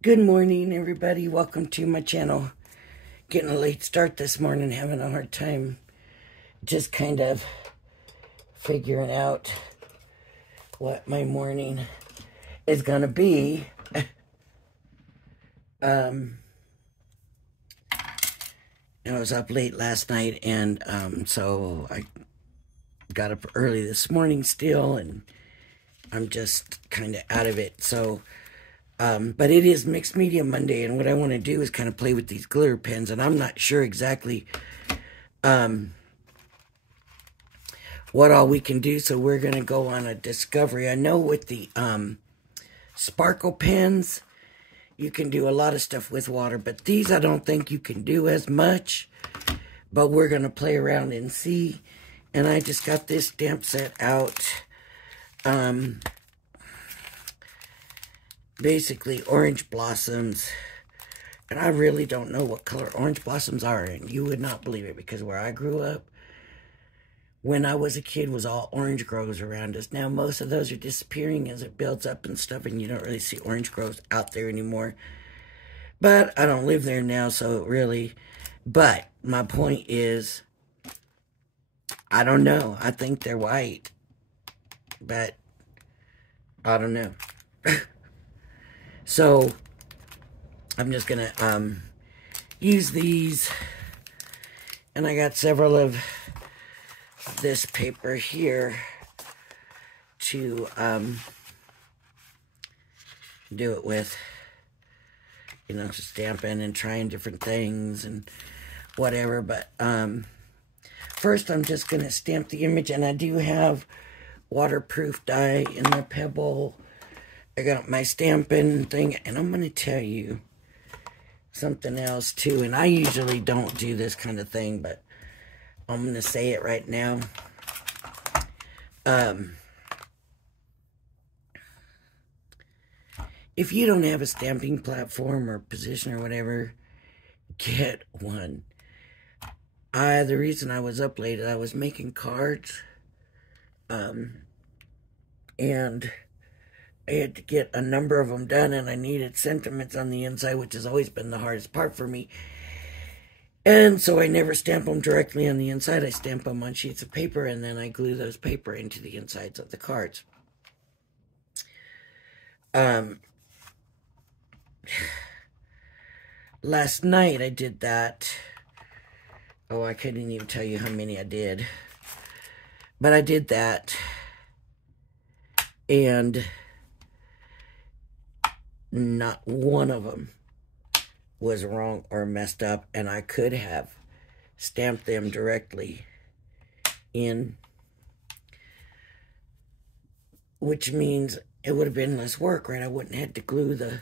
Good morning, everybody. Welcome to my channel. Getting a late start this morning, having a hard time just kind of figuring out what my morning is going to be. I was up late last night, and so I got up early this morning still, and I'm just kind of out of it. So but it is Mixed Media Monday, and what I want to do is kind of play with these glitter pens, and I'm not sure exactly what all we can do, so we're going to go on a discovery. I know with the sparkle pens, you can do a lot of stuff with water, but these I don't think you can do as much, but we're going to play around and see. And I just got this stamp set out. Basically orange blossoms, and I really don't know what color orange blossoms are, and you would not believe it, because where I grew up when I was a kid was all orange groves around us. Now most of those are disappearing as it builds up and stuff, and you don't really see orange groves out there anymore, but I don't live there now, so really. But my point is, I don't know. I think they're white, but I don't know. So I'm just gonna use these, and I got several of this paper here to do it with, you know, stamping and trying different things and whatever. But first I'm just gonna stamp the image, and I do have waterproof dye in the Pebble. I got my stamping thing, and I'm going to tell you something else too, and I usually don't do this kind of thing, but I'm going to say it right now. If you don't have a stamping platform or position or whatever, get one. The reason I was up late, I was making cards, and I had to get a number of them done, and I needed sentiments on the inside, which has always been the hardest part for me. And so I never stamp them directly on the inside. I stamp them on sheets of paper, and then I glue those paper into the insides of the cards. Last night I did that. Oh, I couldn't even tell you how many I did. But I did that. And not one of them was wrong or messed up, and I could have stamped them directly in, which means it would have been less work, right? I wouldn't have had to glue the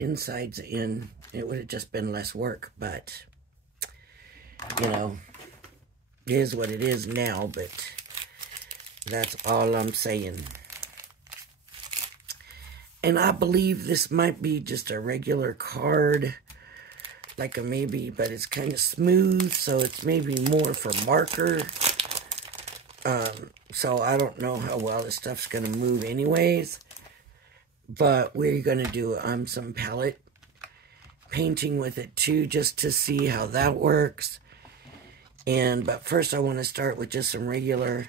insides in. It would have just been less work, but, you know, it is what it is now, but that's all I'm saying. And I believe this might be just a regular card, like a maybe, but it's kind of smooth, so it's maybe more for marker. So I don't know how well this stuff's going to move anyways. But we're going to do some palette painting with it too, just to see how that works. But first I want to start with just some regular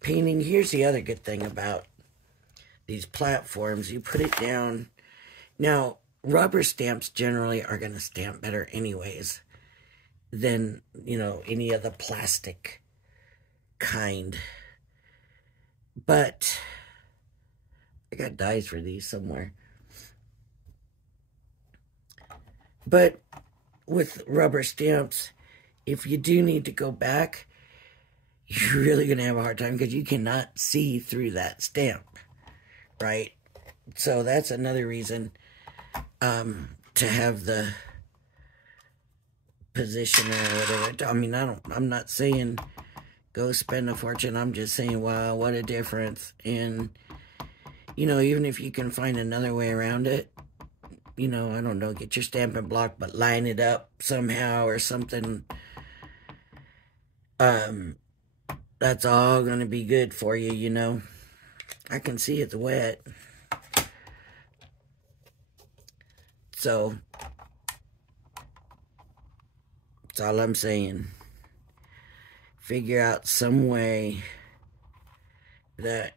painting. Here's the other good thing about these platforms. You put it down. Now, rubber stamps generally are going to stamp better anyways than, you know, any of the plastic kind. But I got dies for these somewhere. But with rubber stamps, if you do need to go back, you're really going to have a hard time, because you cannot see through that stamp. Right? So that's another reason to have the position or whatever. I mean, I'm not saying go spend a fortune. I'm just saying, wow, what a difference. And, you know, even if you can find another way around it, you know, I don't know, get your stamping block, but line it up somehow or something. That's all going to be good for you, you know. I can see it's wet. So, that's all I'm saying. Figure out some way that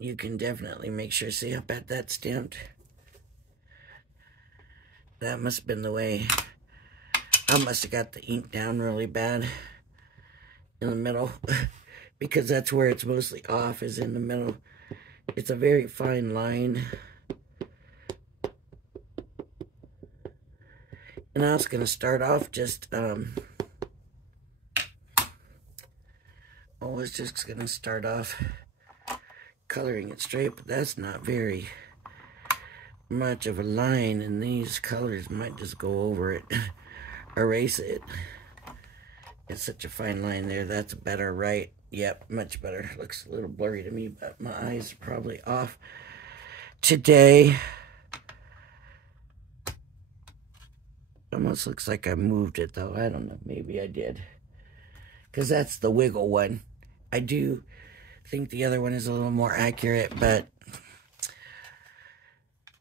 you can definitely make sure. See how bad that's stamped? That must have been the way. I must have got the ink down really bad in the middle because that's where it's mostly off, is in the middle. It's a very fine line. And I was going to start off just, I was just going to start off coloring it straight, but that's not very much of a line, and these colors might just go over it, erase it. It's such a fine line there. That's better, right? Yep, much better. Looks a little blurry to me, but my eyes are probably off today. Almost looks like I moved it, though. I don't know. Maybe I did. Because that's the wiggle one. I do think the other one is a little more accurate, but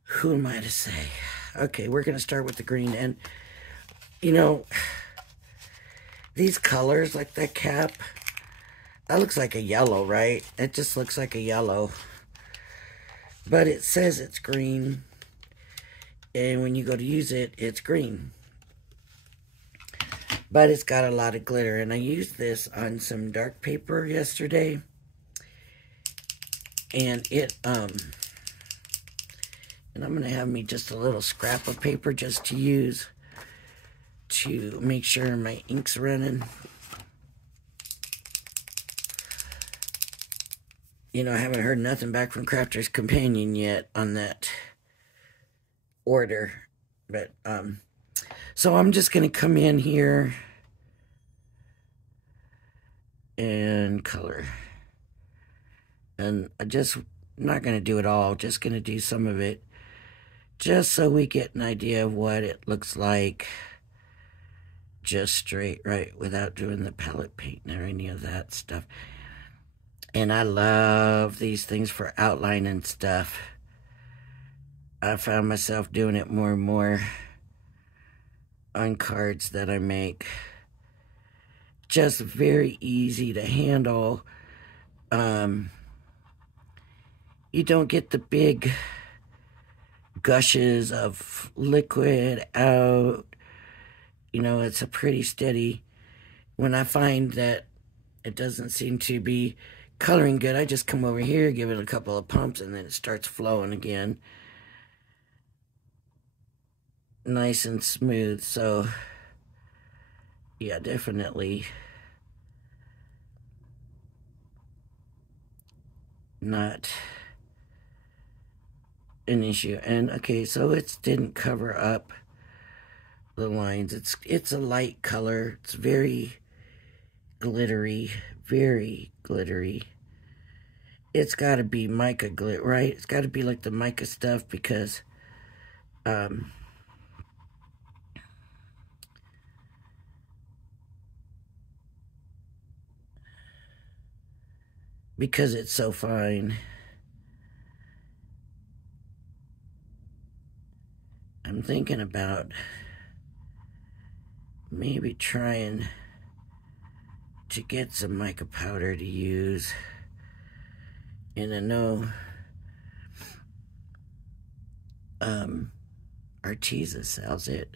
who am I to say? Okay, we're going to start with the green. And, you know, these colors, like that cap, that looks like a yellow, right? It just looks like a yellow. But it says it's green. And when you go to use it, it's green. But it's got a lot of glitter. And I used this on some dark paper yesterday. And it, and I'm going to have me just a little scrap of paper just to use to make sure my ink's running. You know, I haven't heard nothing back from Crafter's Companion yet on that order. But, so I'm just going to come in here and color. And I'm not going to do it all, just going to do some of it, just so we get an idea of what it looks like, just straight, right, without doing the palette paint or any of that stuff. And I love these things for outline and stuff. I found myself doing it more and more on cards that I make. Just very easy to handle. You don't get the big gushes of liquid out. You know, it's a pretty steady. When I find that it doesn't seem to be coloring good, I just come over here, give it a couple of pumps, and then it starts flowing again. Nice and smooth. So, yeah, definitely not an issue. And okay, so it didn't cover up the lines. It's a light color. It's very glittery, very glittery. It's got to be mica glitter, right? It's got to be like the mica stuff because it's so fine. I'm thinking about maybe trying to get some mica powder to use. And I know Arteza sells it.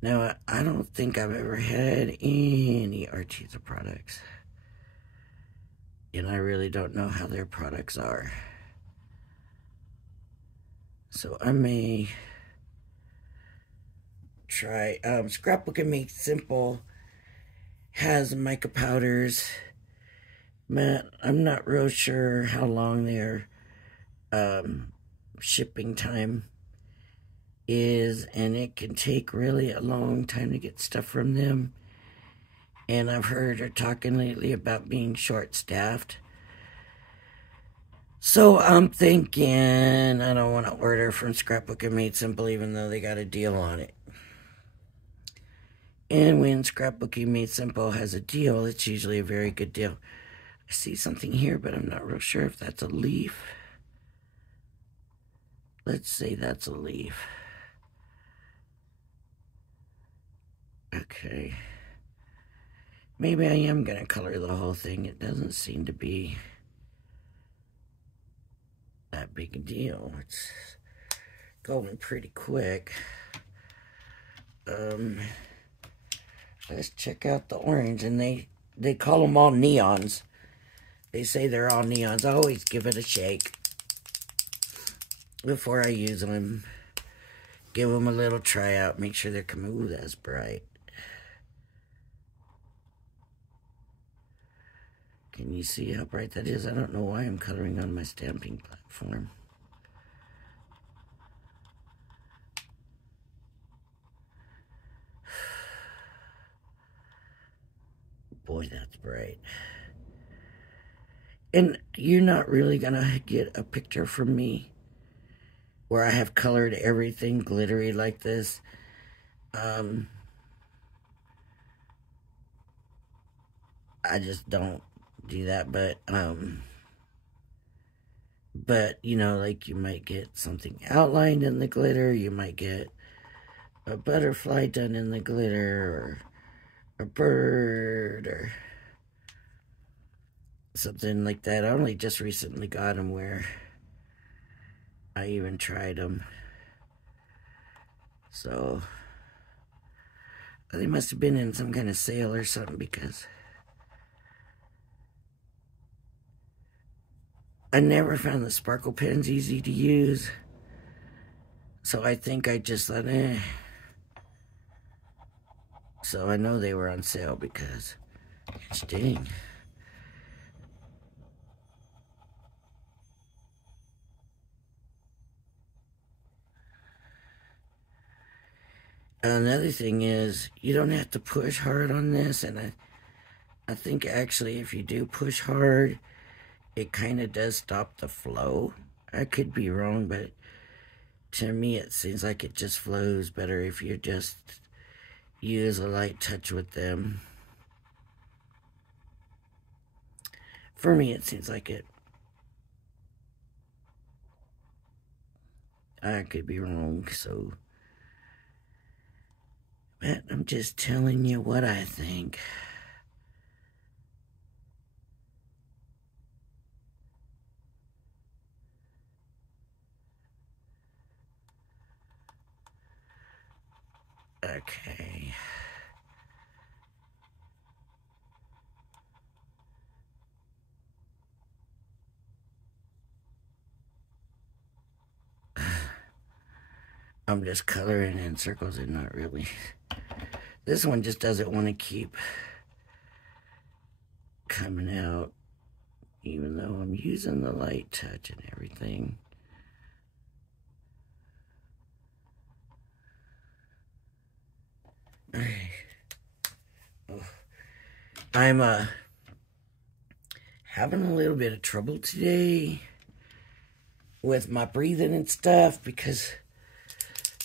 Now, I don't think I've ever had any Arteza products. And I really don't know how their products are. So I may try. Scrapbooking Made Simple has mica powders. Man, I'm not real sure how long their shipping time is, and it can take really a long time to get stuff from them. And I've heard her talking lately about being short-staffed. So I'm thinking I don't want to order from Scrapbooking Made Simple even though they got a deal on it. And when Scrapbooking Made Simple has a deal, it's usually a very good deal. I see something here, but I'm not real sure if that's a leaf. Let's say that's a leaf. Okay. Maybe I am going to color the whole thing. It doesn't seem to be that big a deal. It's going pretty quick. Let's check out the orange. And they call them all neons. They say they're all neons. I always give it a shake before I use them. Give them a little try out. Make sure they're coming. Ooh, that's bright. Can you see how bright that is? I don't know why I'm coloring on my stamping platform. Boy, that's bright. And you're not really gonna get a picture from me where I have colored everything glittery like this. I just don't do that, but you know, like you might get something outlined in the glitter, you might get a butterfly done in the glitter, or a bird, or something like that. I only just recently got them where I even tried them. So they must have been in some kind of sale or something, because I never found the sparkle pens easy to use. So I think I just thought, So I know they were on sale because, dang. Another thing is, you don't have to push hard on this, and I think actually if you do push hard, it kind of does stop the flow. I could be wrong, but to me it seems like it just flows better if you just use a light touch with them. For me, it seems like it. I could be wrong, so... But I'm just telling you what I think. Okay. I'm just coloring in circles and not really. This one just doesn't want to keep coming out, even though I'm using the light touch and everything. I'm having a little bit of trouble today with my breathing and stuff because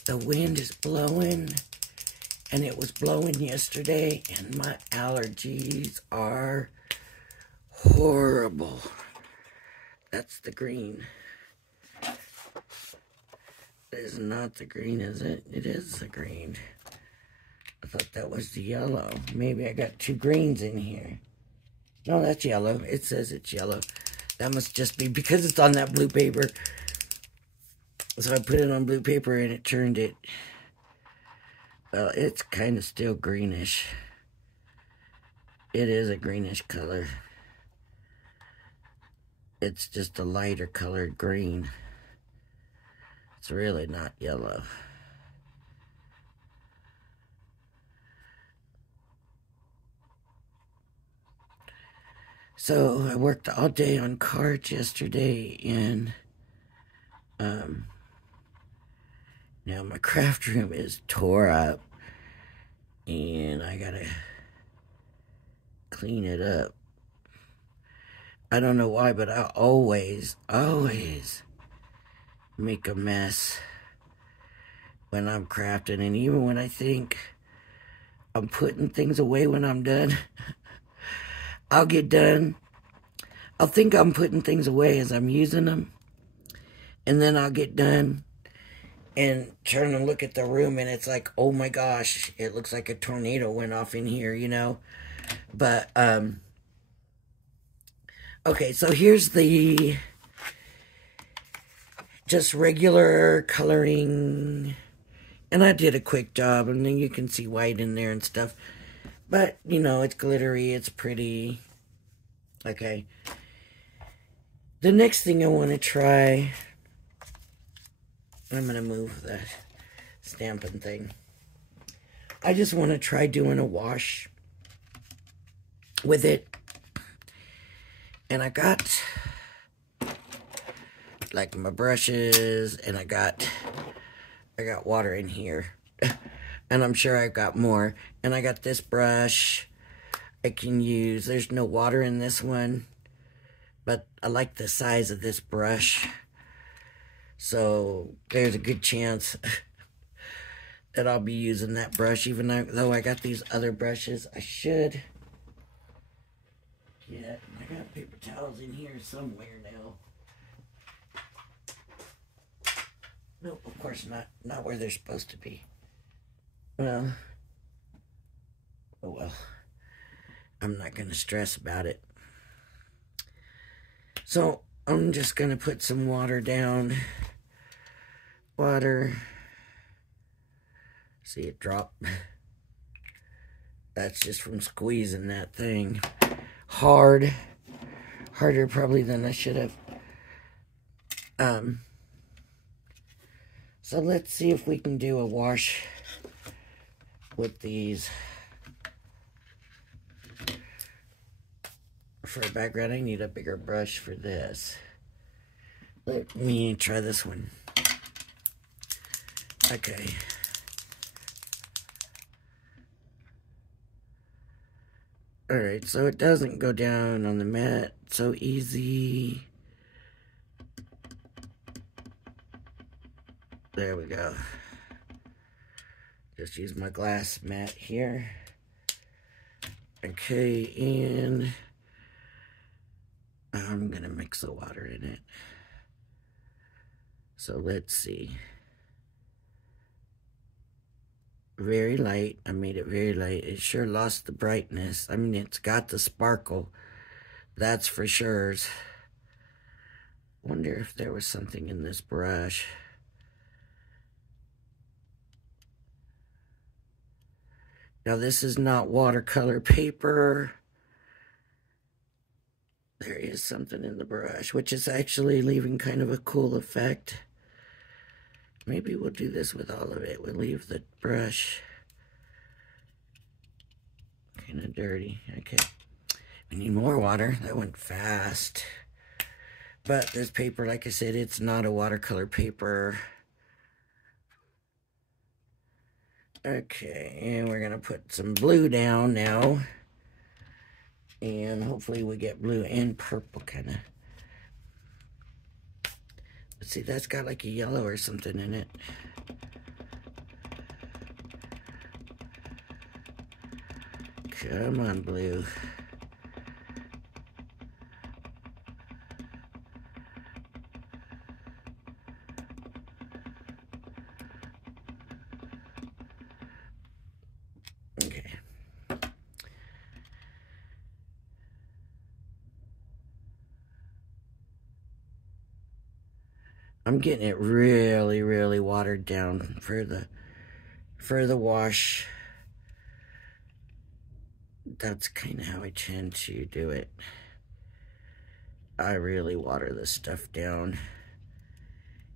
the wind is blowing, and it was blowing yesterday, and my allergies are horrible. That's the green. It is not the green, is it? It is the green. I thought that was the yellow. Maybe I got two greens in here. No, that's yellow. It says it's yellow. That must just be because it's on that blue paper. So I put it on blue paper and it turned it. Well, it's kind of still greenish. It is a greenish color. It's just a lighter colored green. It's really not yellow. So I worked all day on cards yesterday, and now my craft room is tore up, and I gotta clean it up. I don't know why, but I always make a mess when I'm crafting, and even when I think I'm putting things away when I'm done, I'll get done. I'll think I'm putting things away as I'm using them, and then I'll get done, and turn and look at the room, and it's like, oh my gosh, it looks like a tornado went off in here, you know? But, okay, so here's the just regular coloring, and I did a quick job, and then you can see white in there and stuff, but, you know, it's glittery, it's pretty. Okay, the next thing I want to try, I'm going to move the stamping thing. I just want to try doing a wash with it. And I got like my brushes, and I got water in here. And I'm sure I've got more. And I got this brush I can use. There's no water in this one, but I like the size of this brush. So there's a good chance that I'll be using that brush, even though I got these other brushes. I should get, I got paper towels in here somewhere now. No, of course not where they're supposed to be. Well, oh well. I'm not going to stress about it. So I'm just going to put some water down. Water. See it drop. That's just from squeezing that thing. Harder probably than I should have. So let's see if we can do a wash with these. For a background, I need a bigger brush for this. Let me try this one. Okay. Alright, so it doesn't go down on the mat so easy. There we go. Just use my glass mat here. Okay, and I'm gonna mix the water in it. So let's see. Very light. I made it very light. It sure lost the brightness. I mean, it's got the sparkle. That's for sure. Wonder if there was something in this brush. Now, this is not watercolor paper. There is something in the brush, which is actually leaving kind of a cool effect. Maybe we'll do this with all of it. We'll leave the brush kind of dirty. Okay. We need more water. That went fast. But this paper, like I said, it's not a watercolor paper. Okay, and we're going to put some blue down now. And hopefully we get blue and purple kind of. Let's see, that's got like a yellow or something in it. Come on, blue. Okay. I'm getting it really, really watered down for the wash. That's kind of how I tend to do it. I really water this stuff down.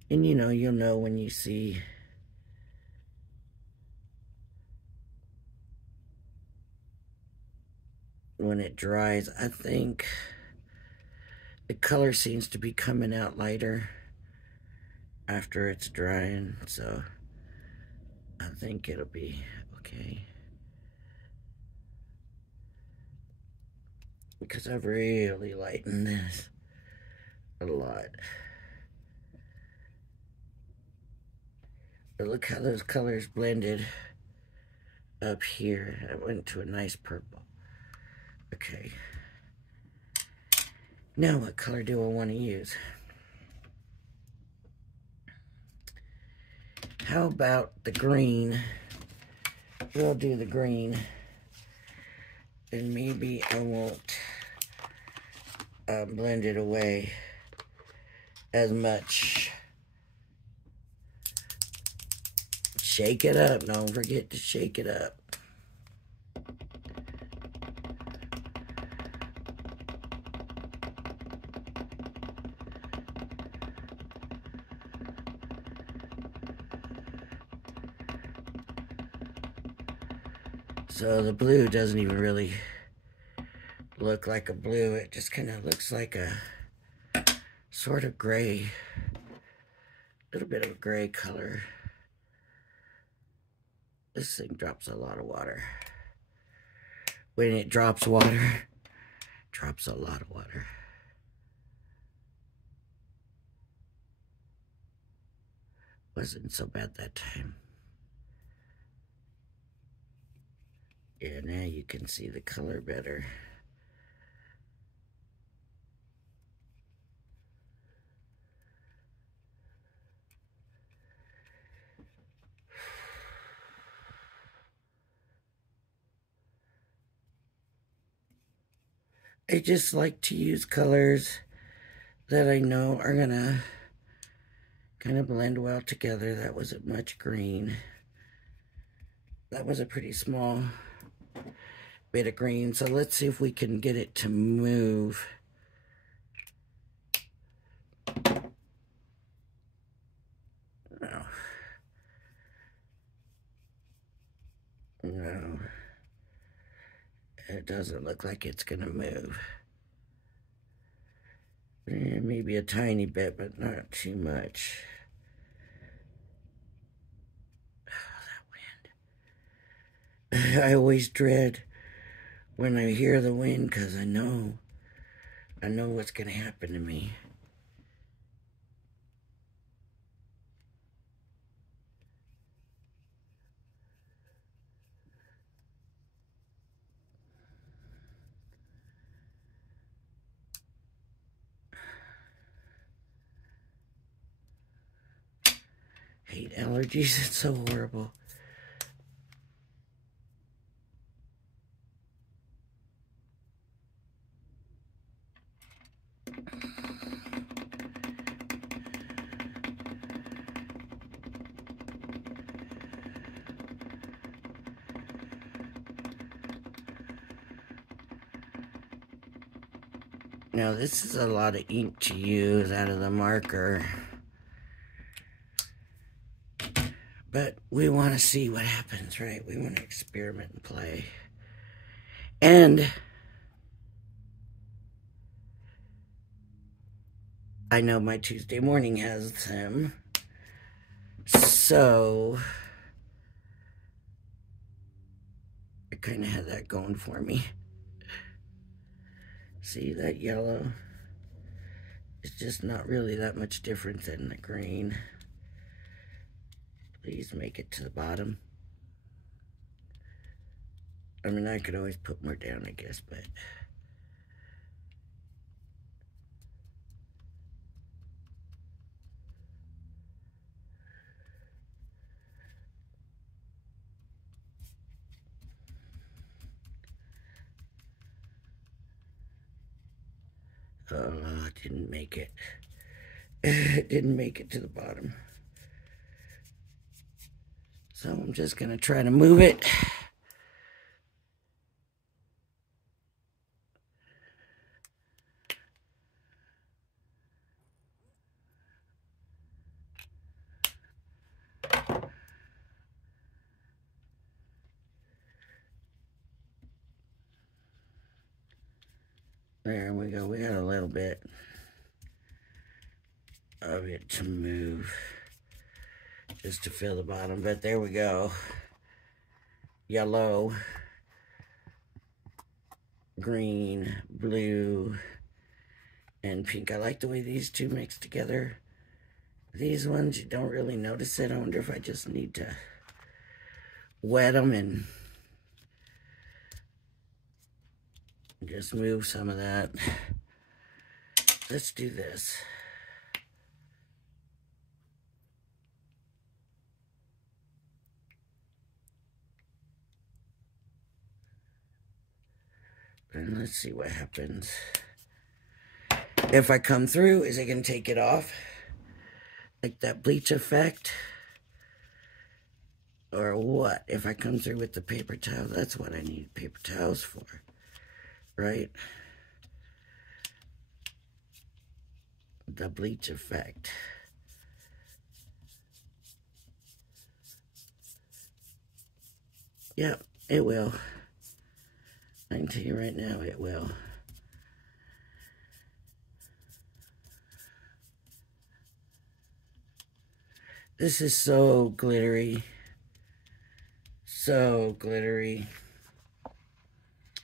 And you know, you'll know when you see when it dries. I think the color seems to be coming out lighter after it's drying, so I think it'll be okay. Because I've really lightened this a lot. But look how those colors blended up here. I went to a nice purple. Okay. Now what color do I want to use? How about the green? We'll do the green. And maybe I won't blend it away as much. Shake it up. Don't forget to shake it up. So the blue doesn't even really look like a blue. It just kind of looks like a sort of gray, little bit of a gray color. This thing drops a lot of water. When it drops water, it drops a lot of water. Wasn't so bad that time. Yeah, now you can see the color better. I just like to use colors that I know are gonna kind of blend well together. That wasn't much green. That was a pretty small bit of green. So let's see if we can get it to move. No. It doesn't look like it's gonna move. Maybe a tiny bit, but not too much. Oh, that wind. I always dread when I hear the wind because I know what's gonna happen to me. Hate allergies, it's so horrible. Now this is a lot of ink to use out of the marker. But we want to see what happens, right? We want to experiment and play. And I know my Tuesday morning has them. So I kind of had that going for me. See that yellow? It's just not really that much different than the green. Please make it to the bottom. I mean, I could always put more down, I guess, but... Oh, it didn't make it. It didn't make it to the bottom. So I'm just going to try to move it. There we go. We got a little bit of it to move just to fill the bottom, but there we go. Yellow, green, blue, and pink. I like the way these two mix together. These ones, you don't really notice it. I wonder if I just need to wet them and just move some of that. Let's do this. And let's see what happens. If I come through, is it going to take it off? Like that bleach effect? Or what? If I come through with the paper towel, that's what I need paper towels for, right? The bleach effect. Yep, it will. I can tell you right now, it will. This is so glittery. So glittery.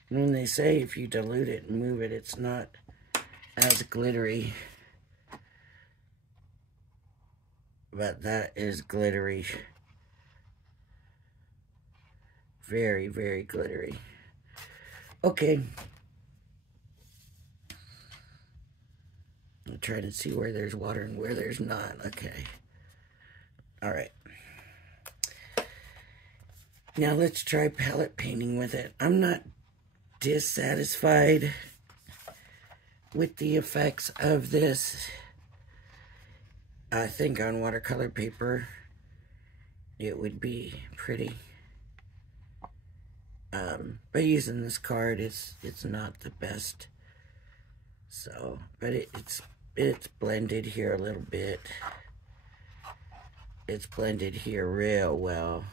When they say if you dilute it and move it, it's not as glittery. But that is glittery. Very, very glittery. Okay. I'm trying to see where there's water and where there's not. Okay. All right. Now let's try palette painting with it. I'm not dissatisfied with the effects of this. I think on watercolor paper it would be pretty. But using this card, it's not the best. So, but it's blended here a little bit. It's blended here real well.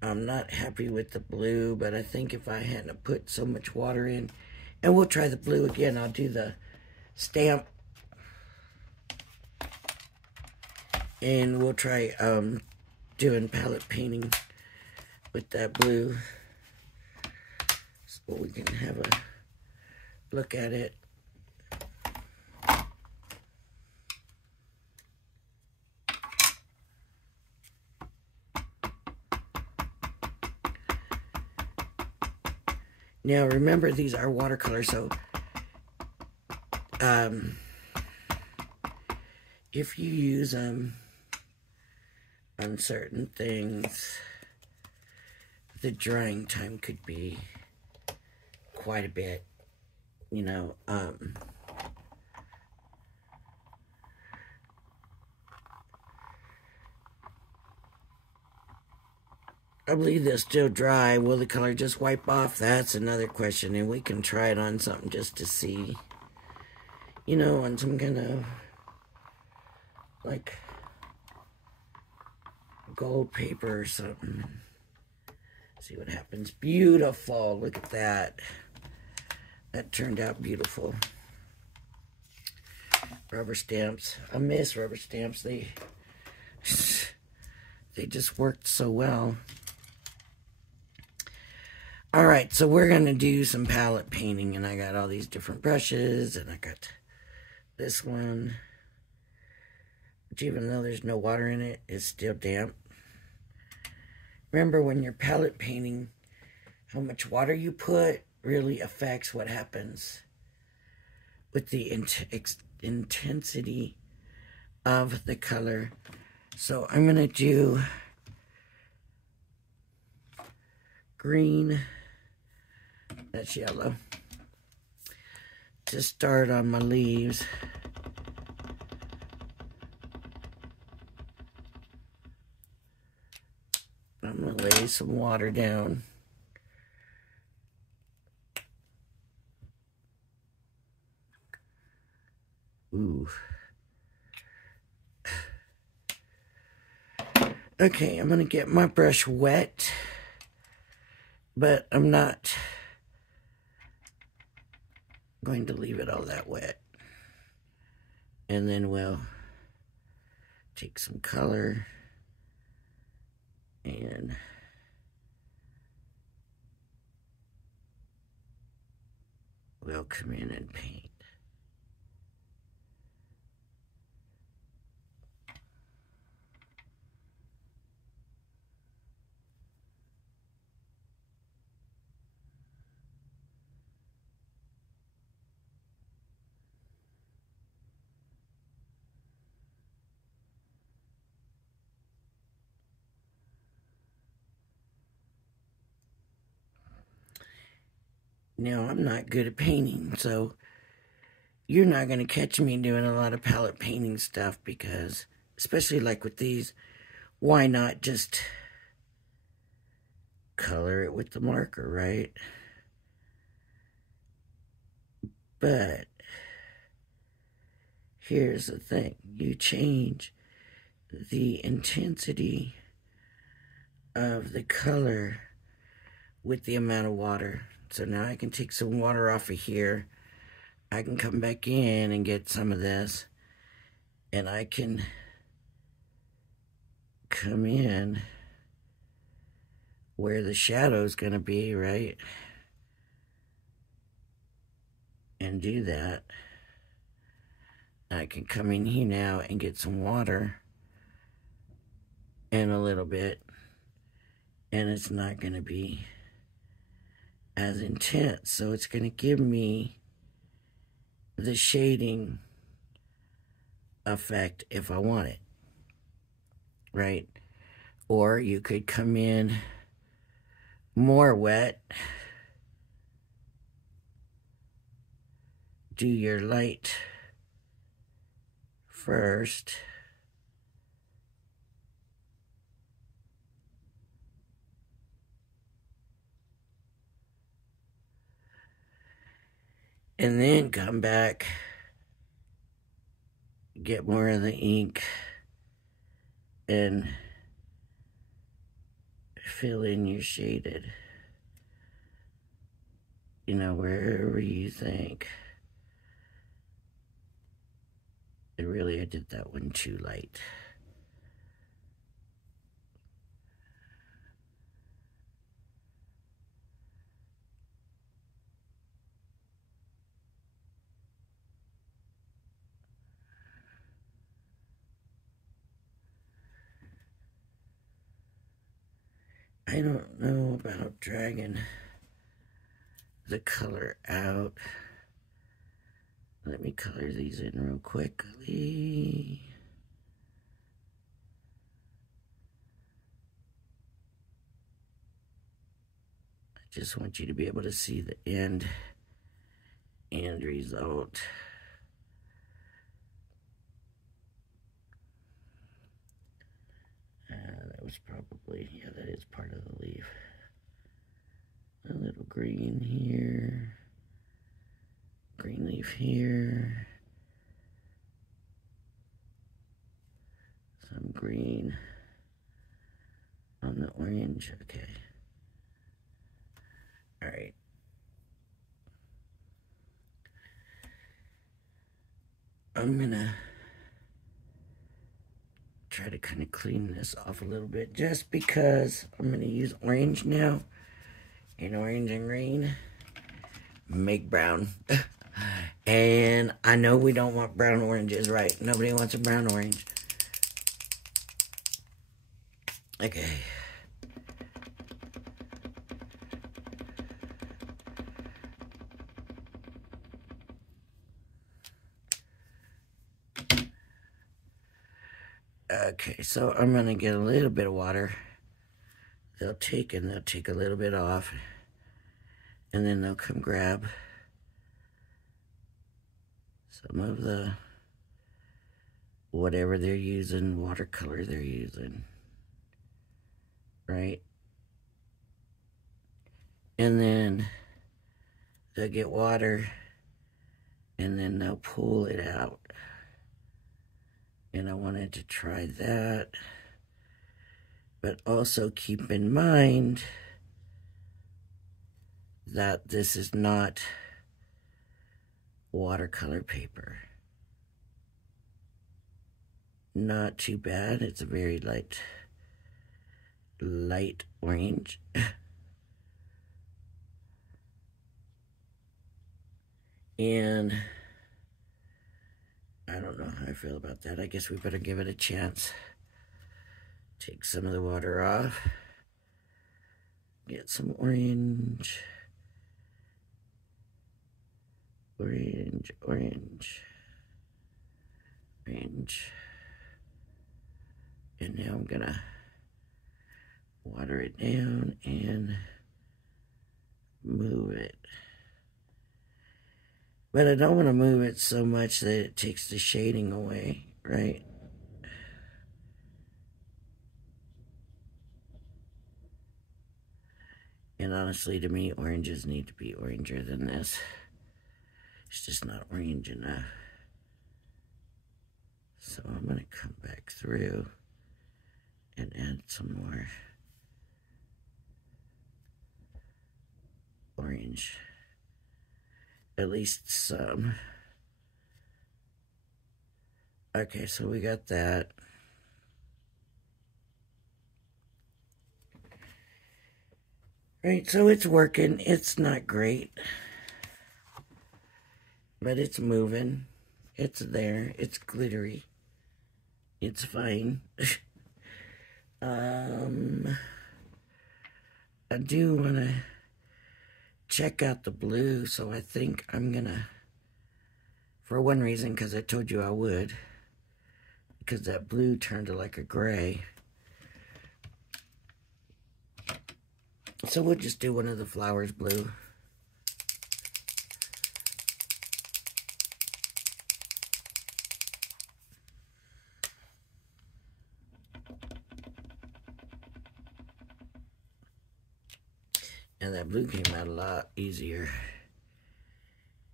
I'm not happy with the blue, but I think if I hadn't put so much water in, and we'll try the blue again. I'll do the stamp, and we'll try doing palette painting with that blue, so we can have a look at it. Now remember, these are watercolor, so if you use them on certain things, the drying time could be quite a bit, you know. I believe they're still dry. Will the color just wipe off? That's another question, and we can try it on something just to see, you know, on some kind of like gold paper or something. See what happens. Beautiful. Look at that. That turned out beautiful. Rubber stamps. I miss rubber stamps. They just worked so well. All right, so we're going to do some palette painting, and I got all these different brushes, and I got this one, which even though there's no water in it, it's still damp. Remember, when you're palette painting, how much water you put really affects what happens with the intensity of the color. So I'm going to do green, that's yellow, to start on my leaves. I'm going to lay some water down. Ooh. Okay, I'm going to get my brush wet, but I'm not going to leave it all that wet. And then we'll take some color and we'll come in and paint. Now, I'm not good at painting, so you're not going to catch me doing a lot of palette painting stuff because, especially like with these, why not just color it with the marker, right? But here's the thing. You change the intensity of the color with the amount of water. So now I can take some water off of here. I can come back in and get some of this. And I can come in where the shadow's going to be, right? And do that. I can come in here now and get some water and a little bit, and it's not going to be as intense, so it's going to give me the shading effect if I want it, right? Or you could come in more wet, do your light first, and then come back, get more of the ink, and fill in your shaded, you know, wherever you think. I did that one too light. I don't know about dragging the color out. Let me color these in real quickly. I just want you to be able to see the end result. That was probably, yeah, that is part of the leaf. A little green here. Green leaf here. Some green on the orange. Okay. All right. I'm gonna try to kind of clean this off a little bit just because I'm gonna use orange now. And orange and green make brown. And I know we don't want brown oranges, right? Nobody wants a brown orange. Okay. Okay, so I'm gonna get a little bit of water. They'll take a little bit off, and then they'll come grab some of the whatever they're using, watercolor they're using, right? And then they'll get water, and then they'll pull it out. And I wanted to try that, but also keep in mind that this is not watercolor paper. Not too bad. It's a very light orange. And I don't know how I feel about that. I guess we better give it a chance. Take some of the water off. Get some orange. Orange, orange, orange. And now I'm gonna water it down and move it. But I don't want to move it so much that it takes the shading away, right? And honestly, to me, oranges need to be oranger than this. It's just not orange enough. So I'm going to come back through and add some more orange. At least some. Okay, so we got that. Right, so it's working. It's not great, but it's moving. It's there. It's glittery. It's fine. I do want to check out the blue, so I think I'm gonna, for one reason, because I told you I would, because that blue turned to like a gray. So we'll just do one of the flowers blue. And that blue came out a lot easier.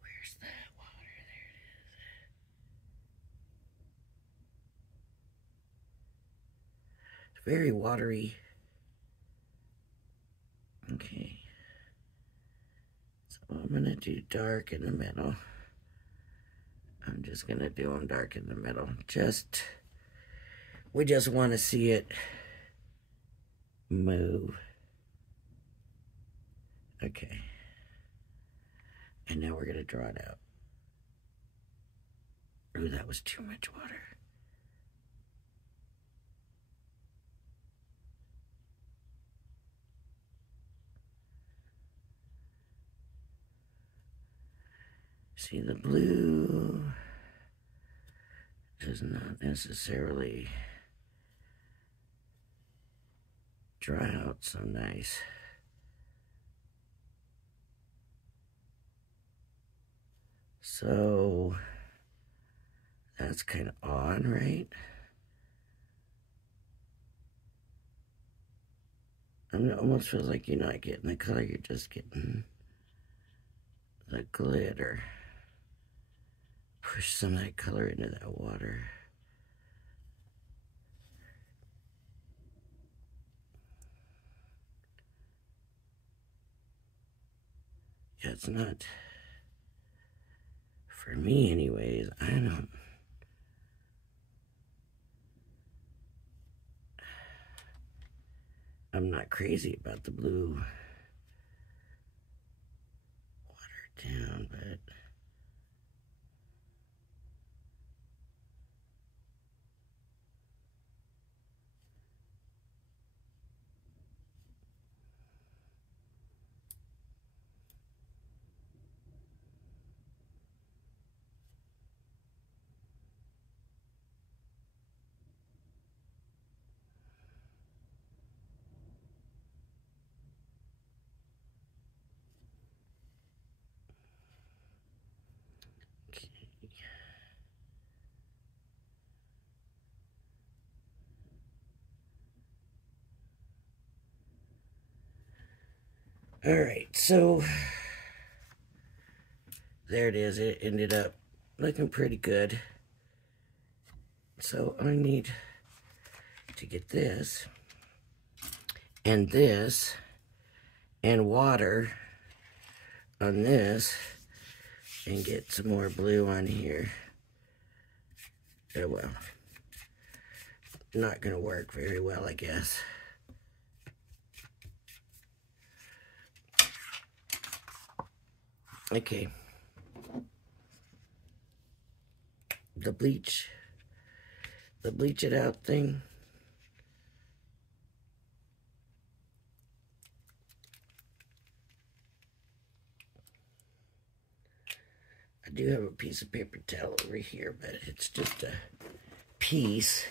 Where's that water? There it is. It's very watery. Okay. So I'm going to do dark in the middle. I'm just going to do them dark in the middle. We just want to see it move. Okay. And now we're going to draw it out. Ooh, that was too much water. See, the blue does not necessarily dry out so nice. So that's kind of odd, right? I mean, it almost feels like you're not getting the color, you're just getting the glitter. Push some of that color into that water. Yeah, it's not, for me anyways, I'm not crazy about the blue watered down, but all right, so there it is. It ended up looking pretty good. So I need to get this and water on this and get some more blue on here. Oh, well, not gonna work very well, I guess. Okay. The bleach it out thing. I do have a piece of paper towel over here, but it's just a piece.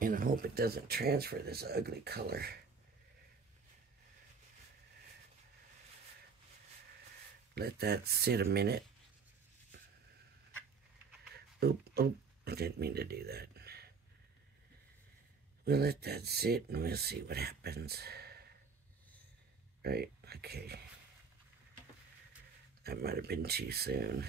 And I hope it doesn't transfer this ugly color. Let that sit a minute Oh, I didn't mean to do that. We'll let that sit and we'll see what happens. Right, okay. That might have been too soon.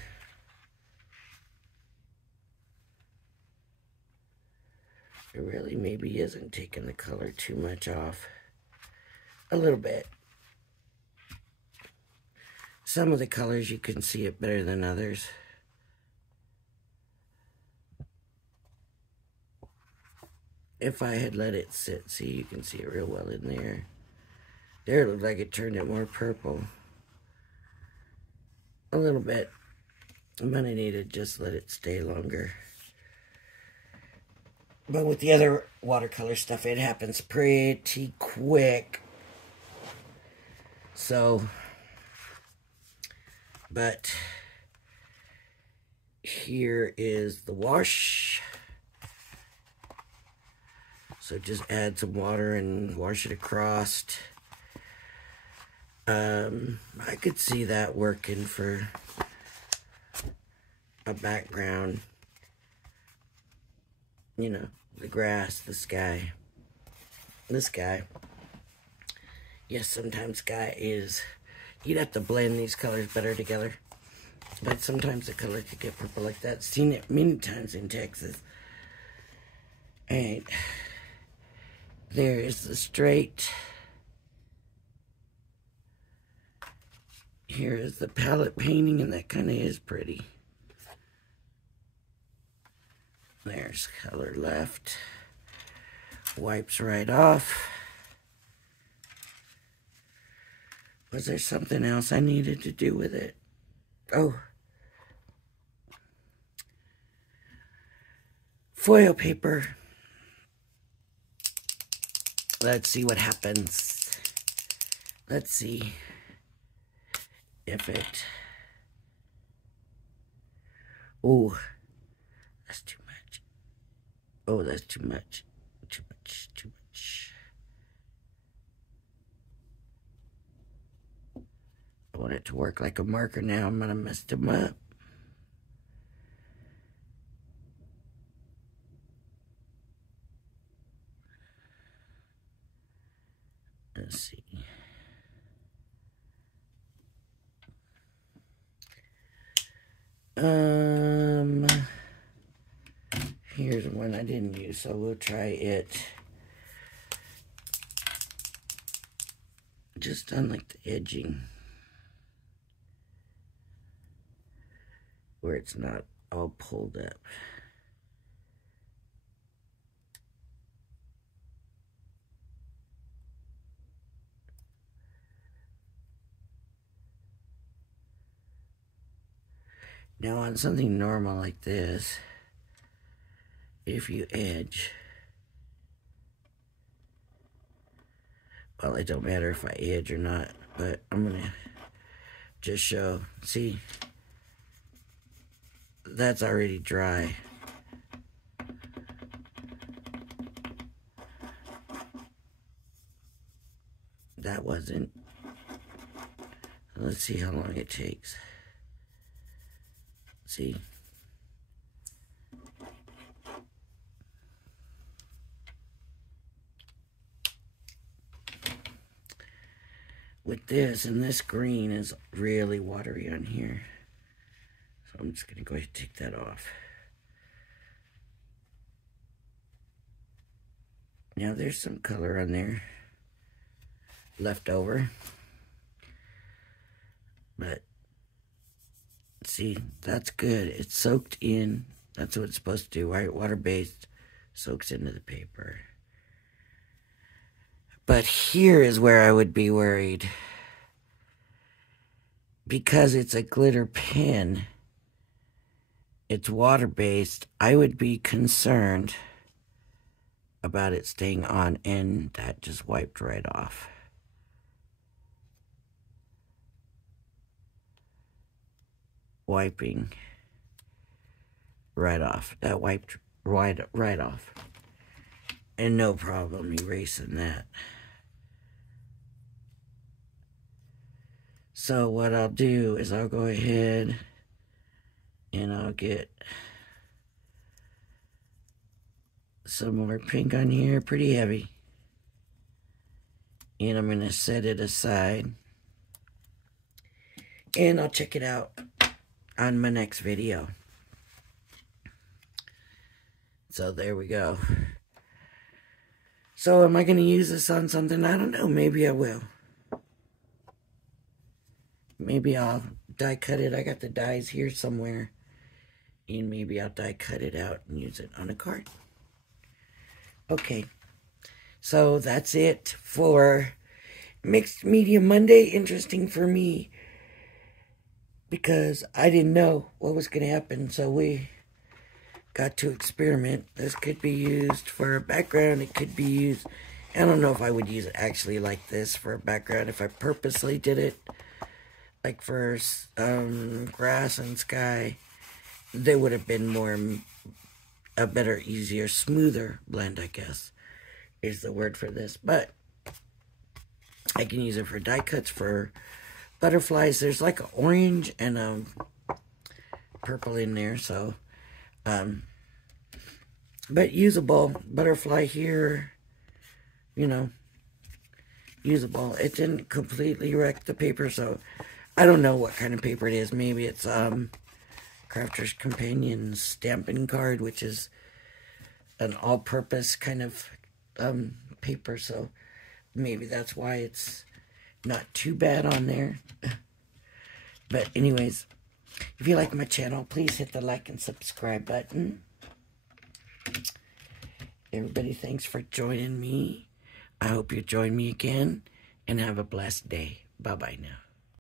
It really maybe isn't taking the color too much off. A little bit. Some of the colors you can see it better than others. If I had let it sit, see, you can see it real well in there. There it looked like it turned it more purple. A little bit. I'm gonna need to just let it stay longer. But with the other watercolor stuff, it happens pretty quick. So, but here is the wash. So just add some water and wash it across. I could see that working for a background. You know, the grass, the sky. The sky. Yes, sometimes sky is... You'd have to blend these colors better together. But sometimes the color could get purple like that. Seen it many times in Texas. Alright. There is the straight. Here is the palette painting, and that kind of is pretty. There's color left. Wipes right off. Was there something else I needed to do with it? Oh. Foil paper. Let's see what happens. Let's see if it... Oh, that's too much. Oh, that's too much. Too much, too much. I want it to work like a marker now. I'm gonna mess them up. Let's see. Here's one I didn't use, so we'll try it. Just on like the edging, where it's not all pulled up. Now on something normal like this, if you edge, well, it don't matter if I edge or not, but I'm gonna just show, see, that's already dry. That wasn't. Let's see how long it takes. See? With this, and this green is really watery on here. So I'm just gonna go ahead and take that off. Now there's some color on there left over. But see, that's good. It's soaked in. That's what it's supposed to do, right? Water-based soaks into the paper. But here is where I would be worried. Because it's a glitter pen, it's water-based, I would be concerned about it staying on, and that just wiped right off. Wiping right off. That wiped right off. And no problem erasing that. So what I'll do is I'll go ahead and I'll get some more pink on here, pretty heavy. And I'm going to set it aside. And I'll check it out on my next video. So there we go. So am I going to use this on something? I don't know. Maybe I will. Maybe I'll die cut it. I got the dies here somewhere. And maybe I'll die cut it out and use it on a card. Okay. So that's it for Mixed Media Monday. Interesting for me, because I didn't know what was going to happen. So we got to experiment. This could be used for a background. It could be used, I don't know if I would use it actually like this for a background. If I purposely did it like for grass and sky, they would have been a better, easier, smoother blend, I guess, is the word for this. But I can use it for die cuts, for butterflies. There's like an orange and purple in there, so but usable. Butterfly here, you know, usable. It didn't completely wreck the paper, so I don't know what kind of paper it is. Maybe it's Crafter's Companion stamping card, which is an all-purpose kind of paper, so maybe that's why it's not too bad on there. But anyways, if you like my channel, please hit the like and subscribe button. Everybody, thanks for joining me. I hope you join me again, and have a blessed day. Bye-bye now.